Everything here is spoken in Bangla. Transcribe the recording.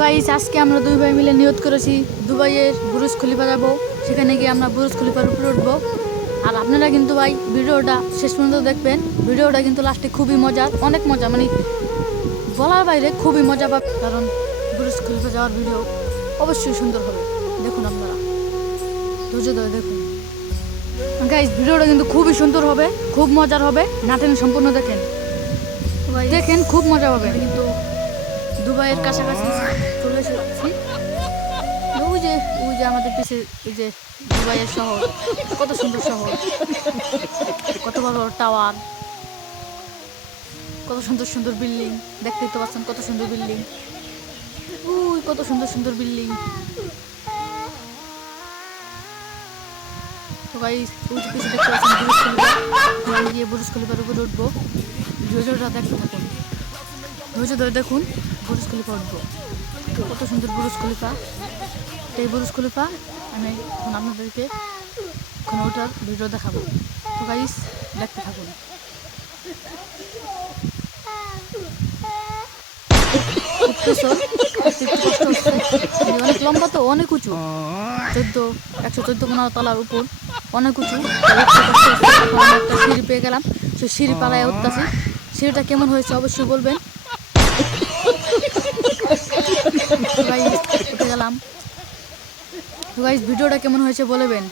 গাইস আজকে আমরা দুই ভাই মিলে নিয়ত করেছি দুবাইয়ের বুরুজ খলিফা যাব। সেখানে গিয়ে আমরা বুরুজ খলিফার উপরে উঠবো। আর আপনারা কিন্তু ভাই ভিডিওটা শেষ পর্যন্ত দেখবেন। ভিডিওটা কিন্তু লাস্টে খুবই মজার, অনেক মজা, মানে বলার বাইরে খুবই মজা পাবেন। কারণ বুরুজ খলিফা যাওয়ার ভিডিও অবশ্যই সুন্দর হবে। দেখুন আপনারা ধৈর্য ধরে দেখুন গাইস, ভিডিওটা কিন্তু খুবই সুন্দর হবে, খুব মজার হবে। না টেনে সম্পূর্ণ দেখেন, দেখেন খুব মজা হবে। কিন্তু দুবাইয়ের কাছাকাছি চলে এসেছি। ওই যে আমাদের পিছিয়ে এই যে দুবাইয়ের শহর, কত সুন্দর শহর, কত বড় বড় টাওয়ার, কত সুন্দর সুন্দর বিল্ডিং। দেখতেই তো পাচ্ছেন কত সুন্দর বিল্ডিং, কত সুন্দর সুন্দর বিল্ডিং। তো গাইস ওই যে পিছিয়ে দেখতে পাচ্ছেন বুরুজ খলিফা। আমি গিয়ে বুরুজ খলিফার উপরে উঠবো। ভিডিওটা দেখতে থাকুন, ধৈর্য ধরে দেখুন। বুরুজ খলিফা উঠবো, কত সুন্দর বুরুজ খলিফা। এই বুরুজ খলিফা আমি এখন আপনাদেরকে এখন ওটার ভিডিও দেখাবো। তো গাইস দেখতে থাকুন। অনেক লম্বা, তো অনেক উঁচু, 114 তলার উপর, অনেক উঁচু। একটা সিঁড়ি পেয়ে গেলাম, সেই সিঁড়ি পাড়ায় উঠতেছি। সিঁড়িটা কেমন হয়েছে অবশ্যই বলবেন। উঠে গেলাম। তো গাইস ভিডিওটা কেমন হয়েছে বলবেন।